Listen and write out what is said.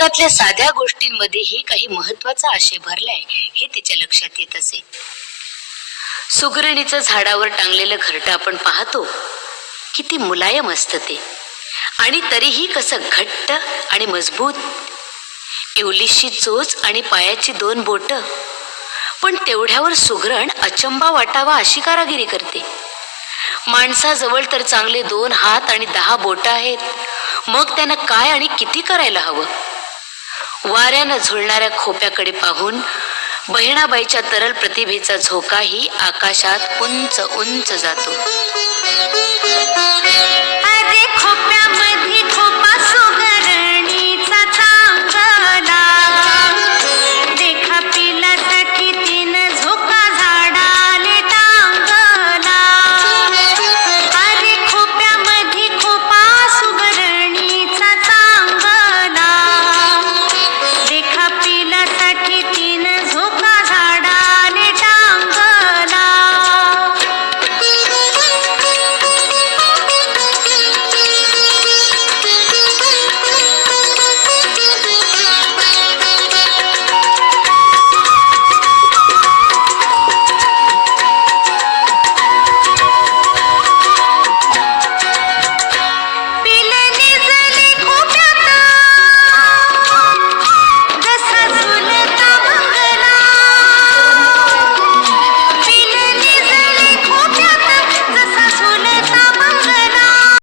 जगातल्या साध्या गोष्टींमध्येही काही महत्त्वाचा आशय भरलाय हे तिच्या लक्षात येत असे. सुगरणीचं झाडावर टांगलेलं घरटं आपण पाहतो. किती मुलायम असतं ते. आणि तरीही कसं घट्ट आणि मजबूत. इवलीशी चोच आणि पायाची दोन बोट. पण तेवढ्यावर सुगरण अचंबा वाटावा अशी कारागिरी करते. माणसाजवळ तर चांगले दोन हात आणि दहा बोट आहेत. मग त्यानं काय आणि किती करायला हवं? वाऱ्यानं झुलणाऱ्या खोप्याकडे पाहून बहिणाबाईच्या तरल प्रतिभेचा झोकाही आकाशात उंच उंच जातो.